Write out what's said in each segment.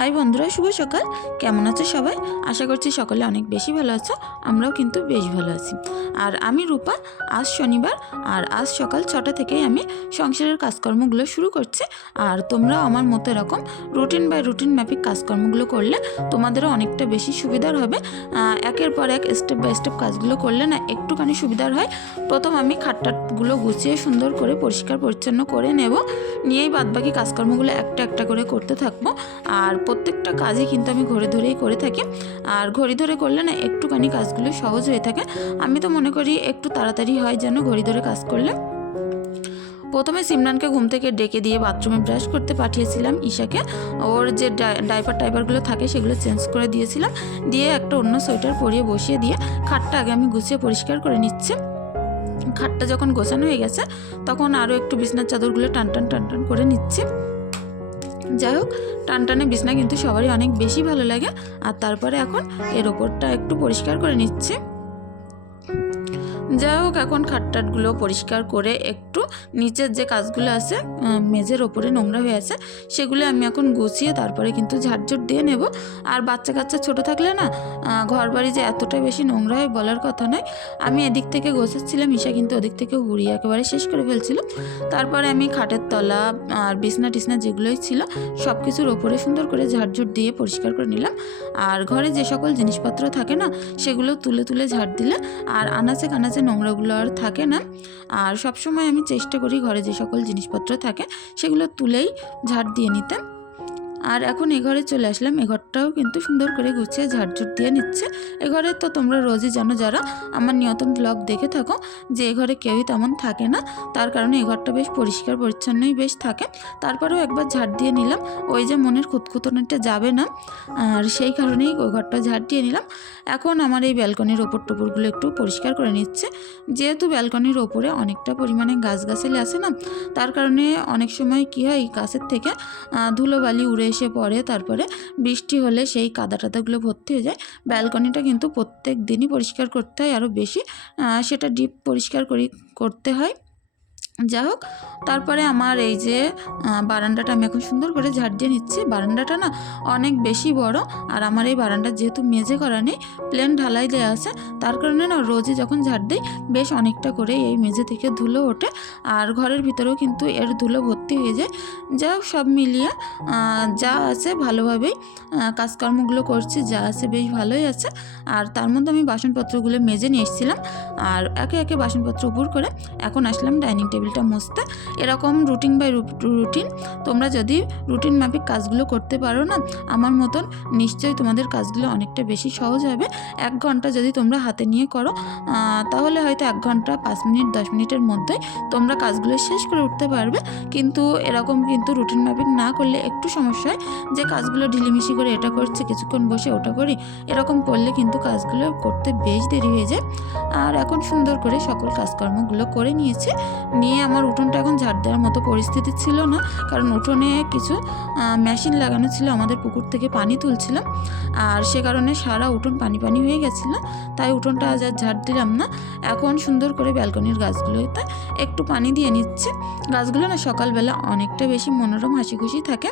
High বন্ধুরা, শুভ সকাল। কেমন আছো সবাই? আশা করছি সকলে অনেক বেশি ভালো আছো, আমরাও কিন্তু বেশ ভালো আছি। আর আমি রূপা, আজ শনিবার, আর আজ সকাল ছটা থেকেই আমি সংসারের কাজকর্মগুলো শুরু করছি। আর তোমরাও আমার মতো এরকম রুটিন বাই রুটিন ম্যাপিক কাজকর্মগুলো করলে তোমাদেরও অনেকটা বেশি সুবিধার হবে। একের পর এক স্টেপ বাই স্টেপ কাজগুলো করলে না একটুখানি সুবিধার হয়। প্রথম আমি খাটটাটগুলো গুছিয়ে সুন্দর করে পরিষ্কার পরিচ্ছন্ন করে নেব। নিয়েই বাদবাকি কাজকর্মগুলো একটা একটা করে করতে থাকব। আর প্রত্যেকটা কাজই কিন্তু আমি ঘড়ি ধরেই করে থাকি। আর ঘড়ি ধরে করলে না একটুখানি কাজগুলো সহজ হয়ে থাকে। আমি তো মনে করি একটু তাড়াতাড়ি হয় যেন ঘড়ি ধরে কাজ করলে। প্রথমে সিমরানকে ঘুম থেকে ডেকে দিয়ে বাথরুমে ব্রাশ করতে পাঠিয়েছিলাম ঈশাকে। ওর যে ডাই- ডাইপার টাইপারগুলো থাকে সেগুলো চেঞ্জ করে দিয়েছিলাম। দিয়ে একটা অন্য সোয়েটার পরিয়ে বসিয়ে দিয়ে খাটটা আগে আমি গুছিয়ে পরিষ্কার করে নিচ্ছি। খাটটা যখন গোছানো হয়ে গেছে, তখন আরও একটু বিছনার চাদরগুলো টান টান টান টান করে নিচ্ছি। যাই হোক, টানটানে বিছনা কিন্তু সবারই অনেক বেশি ভালো লাগে। আর তারপরে এখন এর ওপরটা একটু পরিষ্কার করে নিচ্ছি। যাই হোক, এখন খাটটাটগুলো পরিষ্কার করে একটু নিচের যে কাজগুলো আছে মেঝের ওপরে নোংরা হয়ে আছে, সেগুলো আমি এখন গুছিয়ে তারপরে কিন্তু ঝাড়ঝুট দিয়ে নেব। আর বাচ্চা কাচ্চা ছোটো থাকলে না ঘর বাড়ি যে এতটা বেশি নোংরা হয় বলার কথা নয়। আমি এদিক থেকে গোছাচ্ছিলাম, ঈশা কিন্তু ওদিক থেকে হুড়িয়ে একেবারে শেষ করে ফেলছিল। তারপরে আমি খাটের তলা আর বিছনা টিছনা যেগুলোই ছিল সব কিছুর ওপরে সুন্দর করে ঝাড়ঝুট দিয়ে পরিষ্কার করে নিলাম। আর ঘরে যে সকল জিনিসপত্র থাকে না, সেগুলো তুলে তুলে ঝাড় দিলে আর আনাচে কানাচে নোংরাগুলো আর থাকে না। আর সবসময় আমি চেষ্টা করি ঘরে যে সকল জিনিসপত্র থাকে সেগুলো তুলেই ঝাড় দিয়ে নিতে। আর এখন এ ঘরে চলে আসলাম। এ ঘরটাও কিন্তু সুন্দর করে গুছিয়ে ঝাড়ঝুট দিয়ে নিচ্ছে। এ ঘরে তো তোমরা রোজই জানো যারা, আমার নিয়তন ব্লগ দেখে থাকো যে এ ঘরে কেউই তেমন থাকে না। তার কারণে এ ঘরটা বেশ পরিষ্কার, পরিচ্ছন্নই বেশ থাকে। তারপরেও একবার ঝাড় দিয়ে নিলাম। ওই যে মনের খুঁতখুতনিটা যাবে না, আর সেই কারণেই ওই ঘরটা ঝাড় দিয়ে নিলাম। এখন আমার এই ব্যালকনির ওপর টোপরগুলো একটু পরিষ্কার করে নিচ্ছে। যেহেতু ব্যালকনির ওপরে অনেকটা পরিমাণে গাছগাছালি আছে না, তার কারণে অনেক সময় কী হয়, গাছের থেকে ধুলোবালি উড়ে এসে পড়ে, তারপরে বৃষ্টি হলে সেই কাদা টাদাগুলো ভর্তি হয়ে যায়। ব্যালকনিটা কিন্তু প্রত্যেক দিনই পরিষ্কার করতে হয়, আরও বেশি। সেটা ডিপ পরিষ্কার করি, করতে হয়। যাই হোক, তারপরে আমার এই যে বারান্দাটা আমি এখন সুন্দর করে ঝাড় দিয়ে নিচ্ছি। বারান্দাটা না অনেক বেশি বড় আর আমার এই বারান্দা যেহেতু মেঝে করা নেই প্লেন ঢালাই দেওয়া আছে, তার কারণে না রোজই যখন ঝাড় দিই, বেশ অনেকটা করে এই মেঝে থেকে ধুলো ওঠে আর ঘরের ভিতরেও কিন্তু এর ধুলো ভর্তি হয়ে যায়। যা সব মিলিয়ে যা আছে ভালোভাবেই কাজকর্মগুলো করছি, যা আছে বেশ ভালোই আছে আর তার মধ্যে আমি বাসনপত্রগুলো মেজে নিয়ে এসেছিলাম আর একে একে বাসনপত্র উপর করে এখন আসলাম ডাইনিং টেবিলটা মুছতে। এরকম রুটিন বাই রুটিন তোমরা যদি রুটিন মাফিক কাজগুলো করতে পারো না, আমার মতন নিশ্চয়ই তোমাদের কাজগুলো অনেকটা বেশি সহজ হবে। এক ঘণ্টা যদি তোমরা হাতে নিয়ে করো তাহলে হয়তো এক ঘণ্টা, পাঁচ মিনিট, দশ মিনিটের মধ্যেই তোমরা কাজগুলো শেষ করে উঠতে পারবে। কিন্তু এরকম কিন্তু রুটিন মাফিক না করলে একটু সমস্যা হয়। যে কাজগুলো ঢিলিমিশি করে এটা করছে, কিছুক্ষণ বসে ওটা করি, এরকম করলে কিন্তু কাজগুলো করতে বেশ দেরি হয়ে যায়। আর এখন সুন্দর করে সকল কাজকর্মগুলো করে নিয়েছে। নিয়ে আমার উঠোনটা এখন ঝাড় দেওয়ার মতো পরিস্থিতি ছিল না, কারণ উঠোনে কিছু মেশিন লাগানো ছিল, আমাদের পুকুর থেকে পানি তুলছিলাম। আর সে কারণে সারা উঠোন পানি পানি হয়ে গেছিল, তাই উঠোনটা আজ আর ঝাড় দিলাম না। এখন সুন্দর করে ব্যালকনির গাছগুলোতে একটু পানি দিয়ে নিচ্ছে। গাছগুলো না সকালবেলা অনেকটা বেশি মনোরম হাসি খুশি থাকে।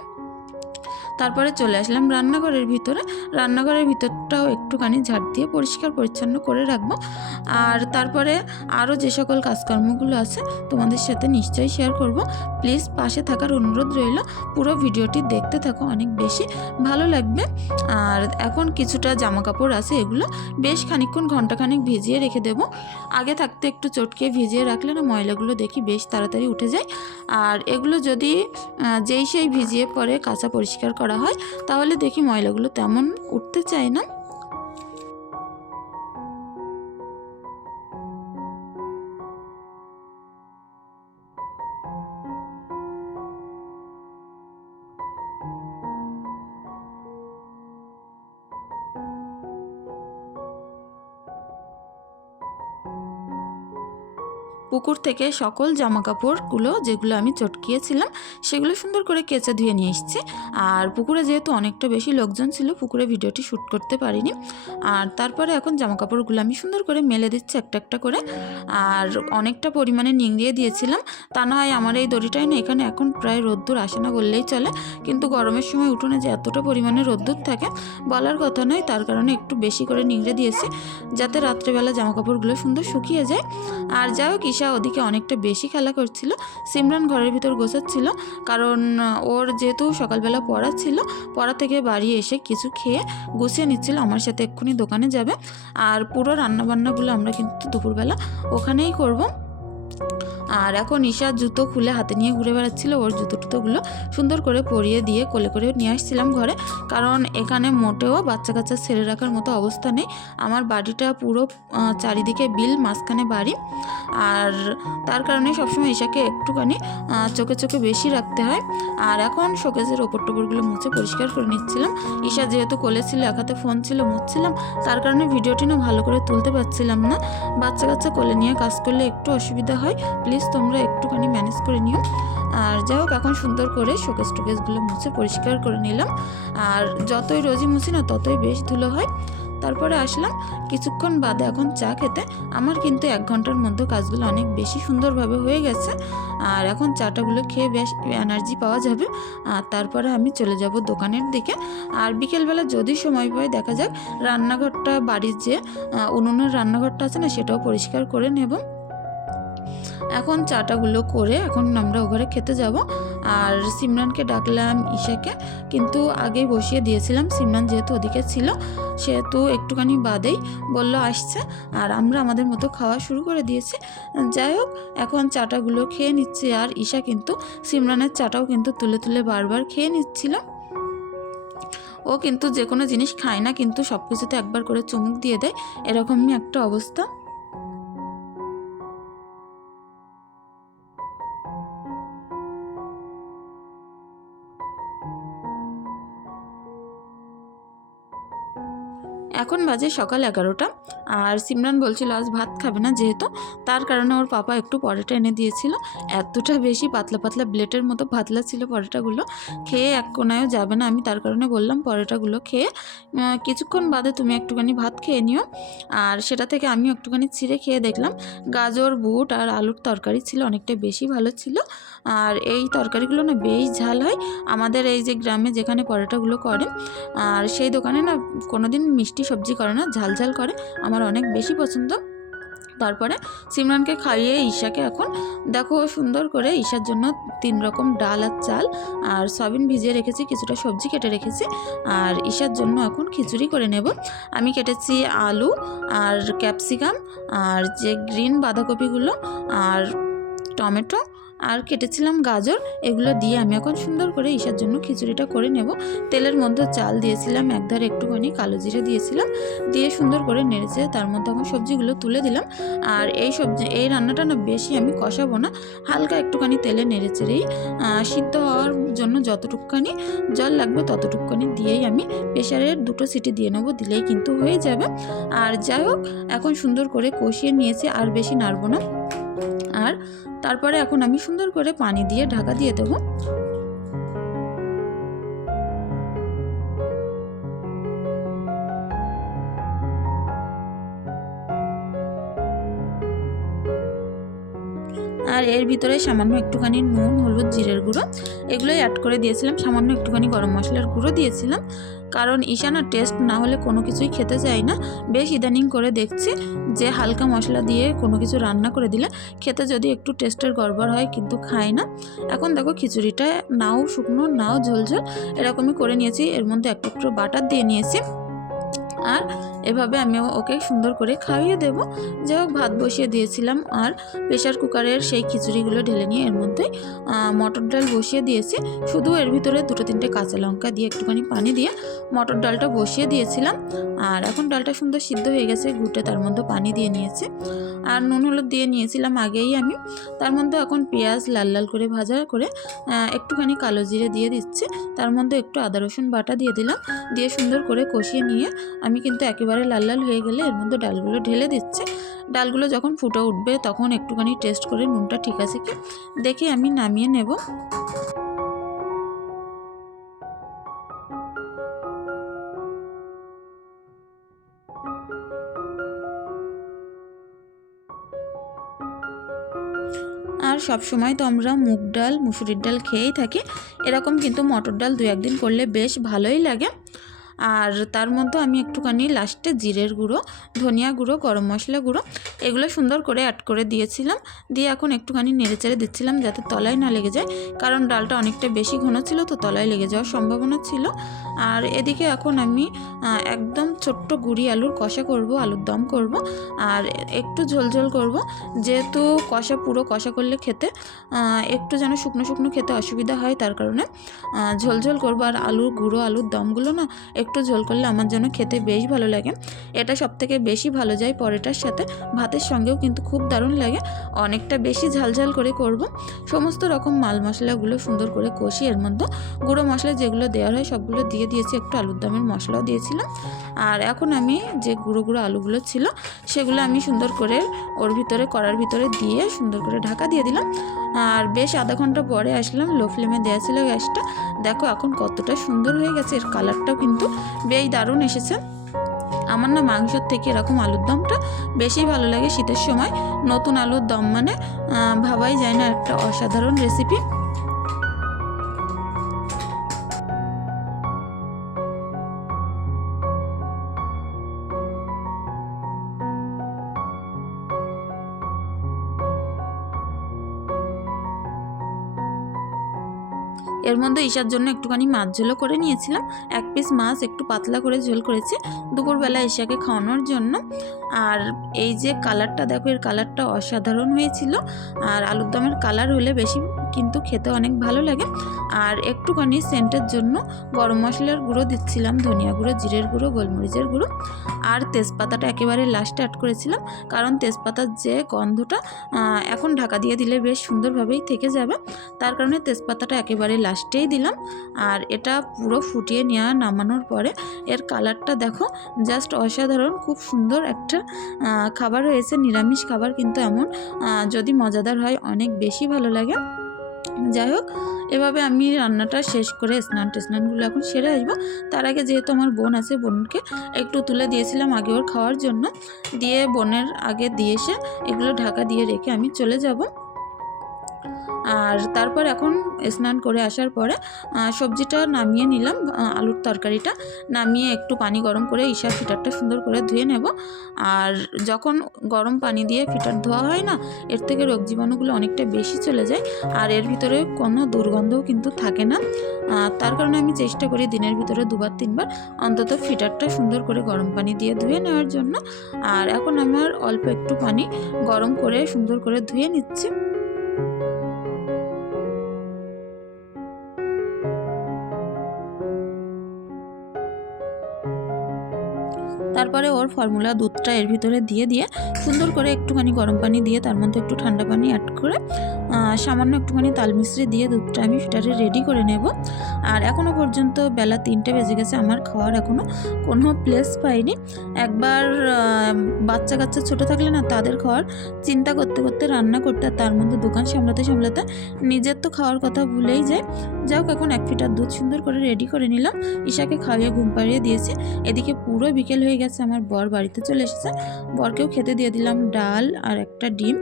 তারপরে চলে আসলাম রান্নাঘরের ভিতরে। রান্নাঘরের ভিতরটাও একটুখানি ঝাড় দিয়ে পরিষ্কার পরিচ্ছন্ন করে রাখব। আর তারপরে আরও যে সকল কাজকর্মগুলো আছে তোমাদের সাথে নিশ্চয়ই শেয়ার করব। প্লিজ পাশে থাকার অনুরোধ রইল। পুরো ভিডিওটি দেখতে থাকো অনেক বেশি। ভালো লাগবে। আর এখন কিছুটা জামা কাপড় আছে এগুলো। বেশ খানিকক্ষণ ঘন্টাখানেক ভিজিয়ে রেখে দেবো। আগে থাকতে একটু চটকে ভিজিয়ে রাখলে না ময়লাগুলো দেখি বেশ তাড়াতাড়ি উঠে যায়। আর এগুলো যদি যেই সেই ভিজিয়ে পরে কাঁচা পরিষ্কার করা হয় তাহলে দেখি ময়লাগুলো তেমন উঠতে চায় না। পুকুর থেকে সকল জামা কাপড়গুলো যেগুলো আমি চটকিয়েছিলাম, সেগুলো সুন্দর করে কেচে ধুয়ে নিয়ে এসেছি। আর পুকুরে যেহেতু অনেকটা বেশি লোকজন ছিল, পুকুরে ভিডিওটি শ্যুট করতে পারিনি। আর তারপরে এখন জামা কাপড়গুলো আমি সুন্দর করে মেলে দিচ্ছি একটা একটা করে। আর অনেকটা পরিমাণে নিংড়িয়ে দিয়েছিলাম। তা না হয় আমার এই দড়িটাই না, এখানে এখন প্রায় রোদ্দুর আসে না বললেই চলে। কিন্তু গরমের সময় উঠোনে যে এতটা পরিমাণে রোদ্দুর থাকে, বলার কথা নয়, তার কারণে একটু বেশি করে নিংড়ে দিয়েছি, যাতে রাত্রেবেলা জামা কাপড়গুলো সুন্দর শুকিয়ে যায়। আর যাই হোক, ঈশা ওদিকে অনেকটা বেশি খেলা করছিল। সিমরান ঘরের ভিতর গোছাচ্ছিল, কারণ ওর যেহেতু সকালবেলা পড়া ছিল, পড়া থেকে বাড়ি এসে কিছু খেয়ে গুছিয়ে নিচ্ছিল, আমার সাথে এক্ষুনি দোকানে যাবে। আর পুরো রান্নাবান্নাগুলো আমরা কিন্তু দুপুরবেলা ওখানেই করব। আর এখন ঈশা জুতো খুলে হাতে নিয়ে ঘুরে বেড়াচ্ছিল। ওর জুতো টুতোগুলো সুন্দর করে পরিয়ে দিয়ে কোলে করে নিয়ে আসছিলাম ঘরে। কারণ এখানে মোটেও বাচ্চা কাচ্চা ছেড়ে রাখার মতো অবস্থা নেই। আমার বাড়িটা পুরো চারিদিকে বিল, মাঝখানে বাড়ি। আর তার কারণে সবসময় ঈশাকে একটুখানি চোখে চোখে বেশি রাখতে হয়। আর এখন শোকেজের ওপর টোপরগুলো মুছে পরিষ্কার করে নিচ্ছিলাম। ঈশা যেহেতু কোলে ছিল, এক হাতে ফোন ছিল, মুছছিলাম। তার কারণে ভিডিওটি না ভালো করে তুলতে পারছিলাম না। বাচ্চা কাচ্চা কোলে নিয়ে কাজ করলে একটু অসুবিধা হয় প্লিজ তোমরা একটুখানি ম্যানেজ করে নিও। আর যাই হোক, এখন সুন্দর করে শোকেস টোকেসগুলো মুছে পরিষ্কার করে নিলাম। আর যতই রোজি মুছি না, ততই বেশ ধুলো হয়। তারপরে আসলাম, কিছুক্ষণ বাদে এখন চা খেতে। আমার কিন্তু এক ঘণ্টার মধ্যে কাজগুলো অনেক বেশি সুন্দরভাবে হয়ে গেছে। আর এখন চাটাগুলো খেয়ে বেশ এনার্জি পাওয়া যাবে। আর তারপরে আমি চলে যাব দোকানের দিকে। আর বিকেলবেলা যদি সময় পাই, দেখা যাক, রান্নাঘরটা, বাড়ির যে উনুনের রান্নাঘরটা আছে না, সেটাও পরিষ্কার করে নেব। এখন চাটাগুলো করে এখন আমরা ও ঘরে খেতে যাব। আর সিমরানকে ডাকলাম ঈশাকে, কিন্তু আগেই বসিয়ে দিয়েছিলাম। সিমরান যেহেতু ওদিকে ছিল, সেহেতু একটুখানি বাদেই বলল, আসছে। আর আমরা আমাদের মতো খাওয়া শুরু করে দিয়েছি। যাই হোক, এখন চাটাগুলো খেয়ে নিচ্ছি। আর ঈশা কিন্তু, সিমরানের চাটাও কিন্তু তুলে তুলে বারবার খেয়ে নিচ্ছিল। ও কিন্তু যে কোনো জিনিস খায় না, কিন্তু সব কিছুতে একবার করে চুমুক দিয়ে দেয়। এরকমই একটা অবস্থা। এখন বাজে সকাল এগারোটা। আর সিমরান বলছিল, আজ ভাত খাবে না যেহেতু। তার কারণে ওর পাপা একটু পরোটা এনে দিয়েছিল। এতটা বেশি পাতলা পাতলা ব্লেটের মতো পাতলা ছিল পরোটাগুলো। খেয়ে এক কোনায়ও যাবে না। আমি তার কারণে বললাম, পরোটাগুলো খেয়ে কিছুক্ষণ বাদে তুমি একটুখানি ভাত খেয়ে নিও। আর সেটা থেকে আমি একটুখানি ছিঁড়ে খেয়ে দেখলাম, গাজর, বুট আর আলুর তরকারি ছিল, অনেকটা বেশি ভালো ছিল। আর এই তরকারিগুলো না বেশ ঝাল হয়। আমাদের এই যে গ্রামে যেখানে পরোটাগুলো করে, আর সেই দোকানে না কোনোদিন মিষ্টি সবজি করে না, ঝাল ঝাল করে, আমার অনেক বেশি পছন্দ। তারপরে সিমরানকে খাইয়ে ঈশাকে এখন, দেখো সুন্দর করে ঈশার জন্য তিন রকম ডাল আর চাল আর সয়াবিন ভিজিয়ে রেখেছি, কিছুটা সবজি কেটে রেখেছি আর ঈশার জন্য এখন খিচুড়ি করে নেব। আমি কেটেছি আলু আর ক্যাপসিকাম আর যে গ্রিন বাঁধাকপিগুলো আর টমেটো আর কেটেছিলাম গাজর, এগুলো দিয়ে আমি এখন সুন্দর করে ঈশার জন্য খিচুড়িটা করে নেব। তেলের মধ্যে চাল দিয়েছিলাম, একধারে একটুখানি কালো জিরে দিয়েছিলাম, দিয়ে সুন্দর করে নেড়েছে তার মধ্যে এখন সবজিগুলো তুলে দিলাম। আর এই সবজি, এই রান্নাটা না বেশি আমি কষাবো না, হালকা একটুখানি তেলে নেড়ে চেড়েই সিদ্ধ হওয়ার জন্য যতটুকুখানি জল লাগবে ততটুকুখানি দিয়েই আমি প্রেশারের দুটো সিটি দিয়ে নেব, দিলেই কিন্তু হয়ে যাবে। আর যাই হোক, এখন সুন্দর করে কষিয়ে নিয়েছি, আর বেশি নাড়বো না। আর তারপরে এখন আমি সুন্দর করে পানি দিয়ে ঢাকা দিয়ে দেবো। আর এর ভিতরে সামান্য একটুখানি নুন, হলুদ, জিরের গুঁড়ো এগুলোই অ্যাড করে দিয়েছিলাম। সামান্য একটুখানি গরম মশলার গুঁড়ো দিয়েছিলাম। কারণ ঈশানা টেস্ট না হলে কোনো কিছুই খেতে চাই না। বেশ ইদানিং করে দেখছি যে হালকা মশলা দিয়ে কোনো কিছু রান্না করে দিলে খেতে যদি একটু টেস্টের গড়বড় হয় কিন্তু খায় না। এখন দেখো খিচুড়িটা নাও শুকনো, নাও ঝোলঝোল এরকমই করে নিয়েছি। এর মধ্যে একটু একটু বাটার দিয়ে নিয়েছি। আর এভাবে আমি ওকে সুন্দর করে খাইয়ে দেব। যাই হোক, ভাত বসিয়ে দিয়েছিলাম আর প্রেশার কুকারের সেই খিচুড়িগুলো ঢেলে নিয়ে এর মধ্যে মটর ডাল বসিয়ে দিয়েছি। শুধু এর ভিতরে দুটো তিনটে কাঁচা লঙ্কা দিয়ে একটুখানি পানি দিয়ে মটর ডালটা বসিয়ে দিয়েছিলাম। আর এখন ডালটা সুন্দর সিদ্ধ হয়ে গেছে, ঘুটে তার মধ্যে পানি দিয়ে নিয়েছে। আর নুন হলুদ দিয়ে নিয়েছিলাম আগেই আমি। তার মধ্যে এখন পেঁয়াজ লাল লাল করে ভাজা করে একটুখানি কালো জিরে দিয়ে দিচ্ছি। তার মধ্যে একটু আদা রসুন বাটা দিয়ে দিলাম। দিয়ে সুন্দর করে কষিয়ে নিয়ে আমি কিন্তু একেবারে লাল লাল হয়ে গেলে এর মধ্যে ডালগুলো ঢেলে দিচ্ছি। ডালগুলো যখন ফুটে উঠবে তখন একটুখানি টেস্ট করে নুনটা ঠিক আছে কি? দেখে আমি নামিয়ে নেব। আর সব সময় তো আমরা মুগ ডাল, মুসুরির ডাল খেয়েই থাকি। এরকম কিন্তু মটর ডাল দু একদিন করলে বেশ ভালোই লাগে। আর তার মধ্যে আমি একটুখানি লাস্টে জিরের গুঁড়ো ধনিয়া গুঁড়ো গরম মশলা গুঁড়ো এগুলো সুন্দর করে অ্যাড করে দিয়েছিলাম। দিয়ে এখন একটুখানি নেড়েচেড়ে দিচ্ছিলাম যাতে তলায় না লেগে যায়। কারণ ডালটা অনেকটা বেশি ঘন ছিল, তো তলায় লেগে যাওয়ার সম্ভাবনা ছিল। আর এদিকে এখন আমি একদম ছোট্ট গুড়ি আলুর কষা করব, আলুর দম করব। আর একটু ঝোলঝোল করব। যেহেতু কষা পুরো কষা করলে খেতে একটু যেন শুকনো শুকনো খেতে অসুবিধা হয় তার কারণে ঝোলঝোল করব। আর আলুর গুঁড়ো, আলুর দমগুলো না একটু ঝোল করলে আমার যেন খেতে বেশ ভালো লাগে। এটা সব থেকে বেশি ভালো যায় পরেটার সাথে। ভাতের সঙ্গেও কিন্তু খুব দারুণ লাগে। অনেকটা বেশি ঝালঝাল করে করব। সমস্ত রকম মাল মশলাগুলো সুন্দর করে কষি, এর মধ্যে গুঁড়ো মশলা যেগুলো দেওয়ার হয় সবগুলো দিয়ে দিয়েছি, একটু আলুর দমের মশলাও দিয়েছিলাম। আর এখন আমি যে গুঁড়ো গুঁড়ো আলুগুলো ছিল, সেগুলো আমি সুন্দর করে ওর ভিতরে, কড়ার ভিতরে দিয়ে সুন্দর করে ঢাকা দিয়ে দিলাম। আর বেশ আধা ঘণ্টা পরে আসলাম, লো ফ্লেমে দেওয়া ছিল গ্যাসটা। দেখো এখন কতটা সুন্দর হয়ে গেছে, এর কালারটাও কিন্তু বেশ দারুণ এসেছে। আমার না মাংসর থেকে এরকম আলুর দমটা বেশি ভালো লাগে শীতের সময়। নতুন আলুর দম মানে ভাবাই যায় না, একটা অসাধারণ রেসিপি এর মধ্যে ঈশার জন্য একটুখানি মাছ ঝোলও করে নিয়েছিলাম। এক পিস মাছ একটু পাতলা করে ঝোল করেছি দুপুরবেলা ঈশাকে খাওয়ানোর জন্য। আর এই যে কালারটা দেখো, এর কালারটা অসাধারণ হয়েছিল। আর আলুর দমের কালার হলে বেশি কিন্তু খেতে অনেক ভালো লাগে। আর একটুখানি সেন্টের জন্য গরম মশলার গুঁড়ো দিচ্ছিলাম, ধনিয়া গুঁড়ো, জিরের গুঁড়ো, গোলমরিচের গুঁড়ো। আর তেজপাতাটা একেবারে লাস্টে অ্যাড করেছিলাম, কারণ তেজপাতার যে গন্ধটা এখন ঢাকা দিয়ে দিলে বেশ সুন্দরভাবেই থেকে যাবে। তার কারণে তেজপাতাটা একেবারে লাস্টেই দিলাম। আর এটা পুরো ফুটিয়ে নেওয়া নামানোর পরে এর কালারটা দেখো জাস্ট অসাধারণ, খুব সুন্দর একটা খাবার হয়েছে। নিরামিষ খাবার কিন্তু এমন যদি মজাদার হয়, অনেক বেশি ভালো লাগে। যাই হোক, এভাবে আমি রান্নাটা শেষ করে স্নান টেস্নানগুলো এখন সেরে আসব। তার আগে যেহেতু আমার বোন আছে, বোনকে একটু তুলে দিয়েছিলাম আগে ওর খাওয়ার জন্য। দিয়ে বোনের আগে দিয়ে এসে এগুলো ঢাকা দিয়ে রেখে আমি চলে যাব। আর তারপর এখন স্নান করে আসার পরে সবজিটা নামিয়ে নিলাম আলুর তরকারিটা। নামিয়ে একটু পানি গরম করে ঈশার ফিটারটা সুন্দর করে ধুয়ে নেব। আর যখন গরম পানি দিয়ে ফিটার ধোয়া হয় না, এর থেকে রোগ জীবাণুগুলো অনেকটা বেশি চলে যায় আর এর ভিতরে কোনো দুর্গন্ধও কিন্তু থাকে না। তার কারণে আমি চেষ্টা করি দিনের ভিতরে দুবার, তিনবার অন্তত ফিটারটা সুন্দর করে গরম পানি দিয়ে ধুয়ে নেওয়ার জন্য। আর এখন আমার অল্প একটু পানি গরম করে সুন্দর করে ধুয়ে নিচ্ছি। তারপরে ওর ফর্মুলা দুধটা এর ভিতরে দিয়ে দিয়ে সুন্দর করে একটুখানি গরম পানি দিয়ে তার মধ্যে একটু ঠান্ডা পানি অ্যাড করে সামান্য একটুখানি তাল মিশ্রি দিয়ে দুধটা আমি ফিটারে রেডি করে নেব। আর এখনও পর্যন্ত বেলা তিনটে বেজে গেছে, আমার খাওয়ার এখনও কোনো প্লেস পাইনি। একবার বাচ্চা কাচ্চা ছোটো থাকলে না তাদের খাওয়ার চিন্তা করতে করতে রান্না করতে আর তার মধ্যে দোকান সামলাতে সামলাতে নিজের তো খাওয়ার কথা ভুলেই যায়। হোক, এখন এক ফিটার দুধ সুন্দর করে রেডি করে নিলাম। ঈশাকে খাইয়ে ঘুম পাড়িয়ে দিয়েছি। এদিকে পুরো বিকেল হয়ে গেছে আমার বর বাড়িতে চলে এসেছে। বরকেও খেতে দিয়ে দিলাম ডাল আর একটা ডিম।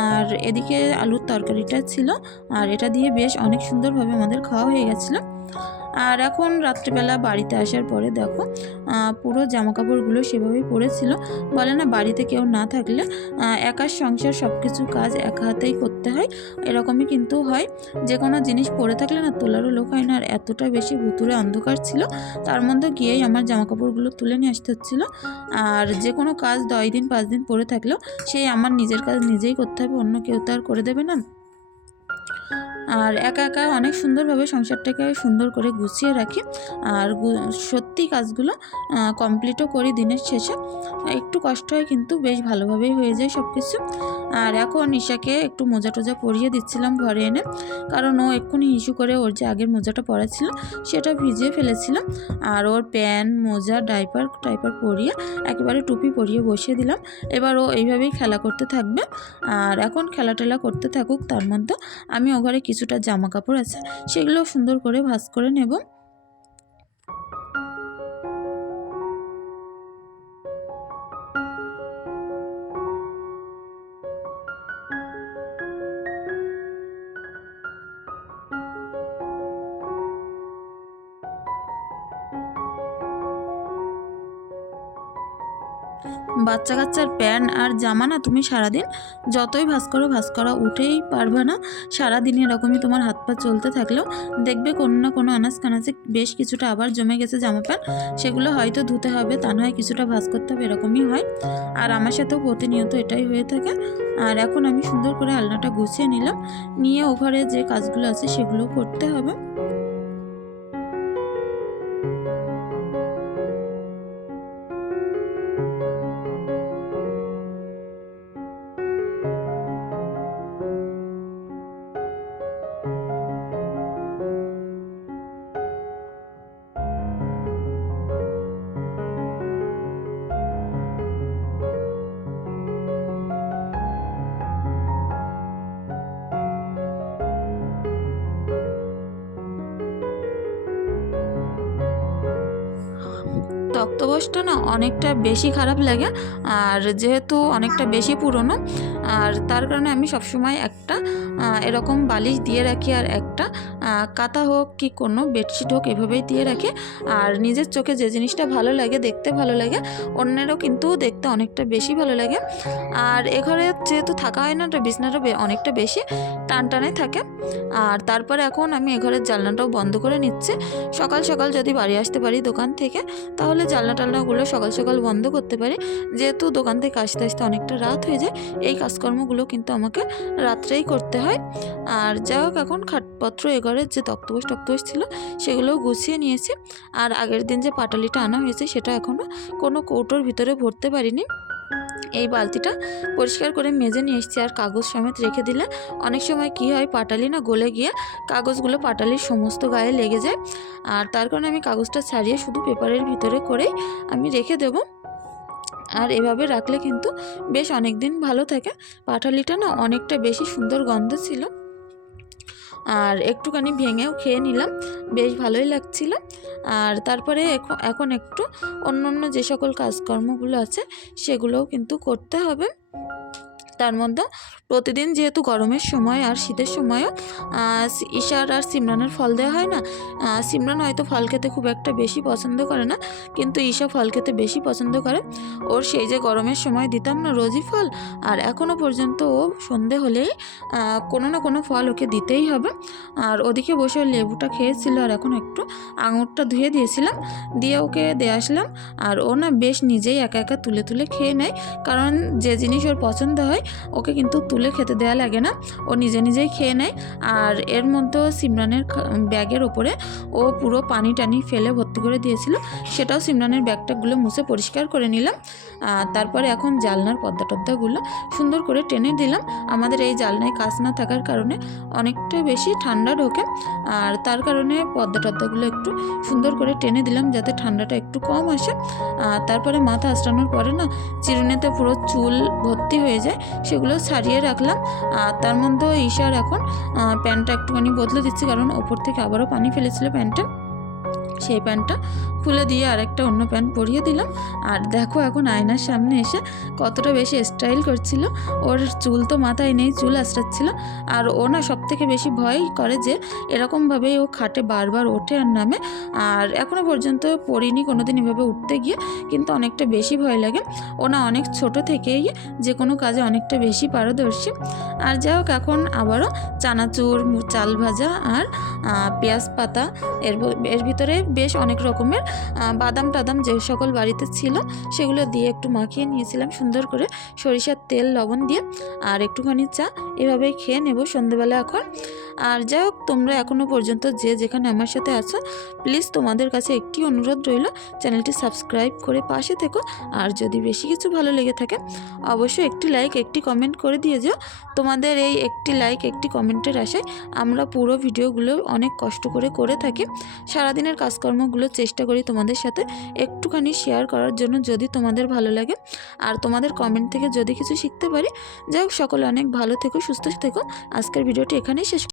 আর এদিকে আলুর তরকারিটা ছিল। আর এটা দিয়ে বেশ অনেক সুন্দরভাবে আমাদের খাওয়া হয়ে গেছিল। আর এখন রাত্রিবেলা বাড়িতে আসার পরে দেখো পুরো জামা কাপড়গুলো সেভাবেই পড়েছিল বলে না, বাড়িতে কেউ না থাকলে একার সংসার সব কিছু কাজ একা হাতেই করতে হয়। এরকমই কিন্তু হয়। যে কোনো জিনিস পরে থাকলে না, তোলারও লোক হয় না। আর এতটা বেশি ভুতুরে অন্ধকার ছিল, তার মধ্যে গিয়েই আমার জামা কাপড়গুলো তুলে নিয়ে আসতে হচ্ছিল। আর যে কোনো কাজ দশ দিন, পাঁচ দিন পরে থাকলেও, সেই আমার নিজের কাজ নিজেই করতে হবে, অন্য কেউ তো আর করে দেবে না। আর একা একা অনেক সুন্দরভাবে সংসারটাকে সুন্দর করে গুছিয়ে রাখি। আর সত্যি কাজগুলো কমপ্লিটও করি দিনের শেষে। একটু কষ্ট হয় কিন্তু বেশ ভালোভাবেই হয়ে যায় সব কিছু আর এখন ঈশাকে একটু মোজা টোজা পরিয়ে দিচ্ছিলাম ঘরে এনে। কারণ ও এক্ষুনি ইস্যু করে ওর যে আগের মোজাটা পরা ছিল, সেটা ভিজিয়ে ফেলেছিলাম। আর ওর প্যান্ট, মোজা, ডাইপার, টাইপার পরিয়ে একেবারে টুপি পরিয়ে বসিয়ে দিলাম। এবার ও এইভাবেই খেলা করতে থাকবে। আর এখন খেলা টেলা করতে থাকুক তার মধ্যে, আমি ও ঘরে কিছুটা জামা কাপড় আছে সেগুলো সুন্দর করে ভাঁজ করে নেব। বাচ্চা কাচ্চার প্যান্ট আর জামা না তুমি সারাদিন যতই ভাস করো ভাস করা, উঠেই পারবে না। সারাদিন এরকমই তোমার হাত পা চলতে থাকলেও দেখবে কোনো না কোনো আনাজ কানাজে বেশ কিছুটা আবার জমে গেছে জামা প্যান্ট। সেগুলো হয়তো ধুতে হবে, তা নয় কিছুটা ভাস করতে হবে, এরকমই হয়। আর আমার সাথেও প্রতিনিয়ত এটাই হয়ে থাকে। আর এখন আমি সুন্দর করে আলনাটা গুছিয়ে নিলাম। নিয়ে ওভারে যে কাজগুলো আছে সেগুলো করতে হবে। তক্তপোষটা না অনেকটা বেশি খারাপ লাগে, আর যেহেতু অনেকটা বেশি পুরনো, আর তার কারণে আমি সবসময় একটা এরকম বালিশ দিয়ে রাখি আর একটা কাঁথা হোক কি কোনো বেডশিট হোক এভাবেই দিয়ে রাখি, আর নিজের চোখে যে জিনিসটা ভালো লাগে, দেখতে ভালো লাগে, অন্যেরও কিন্তু দেখতে অনেকটা বেশি ভালো লাগে, আর এ ঘরে যেহেতু থাকা হয় না বিছনাটা অনেকটা বেশি টান টানে থাকে, আর তারপরে এখন আমি এঘরের ঘরের জানলাটাও বন্ধ করে নিচ্ছি, সকাল সকাল যদি বাড়ি আসতে পারি দোকান থেকে, তাহলে জানলা টালনাগুলো সকাল সকাল বন্ধ করতে পারি। যেহেতু দোকান থেকে আসতে আসতে অনেকটা রাত হয়ে যায়, এই কাজকর্মগুলো কিন্তু আমাকে রাত্রেই করতে হয়। আর যা হোক, এখন খাটপত্র এগরের যে তক্তবোষ টক্তবোষ ছিল সেগুলো গুছিয়ে নিয়েছি। আর আগের দিন যে পাটালিটা আনা হয়েছে, সেটা এখনও কোনো কৌটোর ভিতরে ভরতে পারিনি। এই বালতিটা পরিষ্কার করে মেজে নিয়ে এসেছি আর কাগজ সমেত রেখে দিলে অনেক সময় কি হয় পাটালি না গলে গিয়ে কাগজগুলো পাটালির সমস্ত গায়ে লেগে যায়। আর তার কারণে আমি কাগজটা ছাড়িয়ে শুধু পেপারের ভিতরে করেই আমি রেখে দেব। আর এভাবে রাখলে কিন্তু বেশ অনেক দিন ভালো থাকে। পাটালিটা না অনেকটা বেশি সুন্দর গন্ধ ছিল। আর একটুখানি ভেঙেও খেয়ে নিলাম। বেশ ভালোই লাগছিল। আর তারপরে এখন একটু অন্য অন্য যে সকল কাজকর্মগুলো আছে, সেগুলোও কিন্তু করতে হবে। তার মধ্যে। প্রতিদিন যেহেতু গরমের সময় আর শীতের সময়ও ঈশার আর সিমরানের ফল দেওয়া হয় না সিমরান হয়তো ফল খেতে খুব একটা বেশি পছন্দ করে না, কিন্তু ঈশা ফল খেতে বেশি পছন্দ করে। ওর সেই যে গরমের সময় দিতাম না রোজই ফল, আর এখনও পর্যন্ত ও সন্ধে হলেই কোনো না কোনো ফল ওকে দিতেই হবে। আর ওদিকে বসে লেবুটা খেয়েছিল আর এখন একটু আঙুরটা ধুয়ে দিয়েছিলাম, দিয়ে ওকে দিয়ে আসলাম। আর ও না বেশ নিজেই একা একা তুলে তুলে খেয়ে নেয়, কারণ যে জিনিস ওর পছন্দ হয় ওকে কিন্তু তুলে খেতে দেওয়া লাগে না। ও নিজে নিজেই খেয়ে নেয়। আর এর মধ্যেও সিমরানের ব্যাগের ওপরে ও পুরো পানি টানি ফেলে ভর্তি করে দিয়েছিল। সেটাও সিমরানের ব্যাগটাগুলো মুছে পরিষ্কার করে নিলাম। আর তারপরে এখন জালনার পদ্মা টর্দাগুলো সুন্দর করে টেনে দিলাম। আমাদের এই জালনায় কাজ না থাকার কারণে অনেকটা বেশি ঠান্ডা ঢোকে। আর তার কারণে পদ্মা টর্দাগুলো একটু সুন্দর করে টেনে দিলাম যাতে ঠান্ডাটা একটু কম আসে। আর তারপরে মাথা আঁচড়ানোর পরে না, চিরুনিতে পুরো চুল ভর্তি হয়ে যায়। সেগুলো সারিয়ে রাখলাম। আর তার মধ্যেও ঈশার এখন প্যান্টটা একটুখানি বদলে দিচ্ছে, কারণ ওপর থেকে আবারও পানি ফেলেছিল প্যান্টটা। সেই প্যান্টটা খুলে দিয়ে আরেকটা অন্য প্যান্ট পরিয়ে দিলাম। আর দেখো এখন আয়নার সামনে এসে কতটা বেশি স্টাইল করছিল। ওর চুল তো মাথায় নেই চুল আঁচড়াচ্ছিল আর ও না সব থেকে বেশি ভয় করে যে এরকমভাবেই ও খাটে বারবার ওঠে আর নামে। আর এখনও পর্যন্ত পড়িনি কোনো দিন এভাবে উঠতে গিয়ে কিন্তু অনেকটা বেশি ভয় লাগে। ও না অনেক ছোট থেকেই যে কোনো কাজে অনেকটা বেশি পারদর্শী। আর যাই হোক এখন আবারও চানাচুর চাল ভাজা আর পেঁয়াজ পাতা এর এর ভিতরে বেশ অনেক রকমের আহ, বাদাম টাদাম যে সকল বাড়িতে ছিল, সেগুলো দিয়ে একটু মাখিয়ে নিয়েছিলাম সুন্দর করে। সরিষার তেল, লবণ দিয়ে, আর একটুখানি চা। এভাবেই খেয়ে নেব সন্ধেবেলা এখন। আর যাই হোক, তোমরা এখনও পর্যন্ত যে যেখানে আমার সাথে আছো, প্লিজ তোমাদের কাছে একটি অনুরোধ রইল, চ্যানেলটি সাবস্ক্রাইব করে পাশে থেকো। আর যদি বেশি কিছু ভালো লেগে থাকে, অবশ্যই একটি লাইক, একটি কমেন্ট করে দিয়ে যেও। তোমাদের এই একটি লাইক, একটি কমেন্টের আশায় আমরা পুরো ভিডিওগুলো অনেক কষ্ট করে করে থাকি। সারাদিনের কাজকর্মগুলো চেষ্টা করি তোমাদের সাথে একটুখানি শেয়ার করার জন্য যদি তোমাদের ভালো লাগে। আর তোমাদের কমেন্ট থেকে যদি কিছু শিখতে পারি, যাই সকলে অনেক ভালো থেকো, সুস্থ থেকো। আজকের ভিডিওটি এখানেই শেষ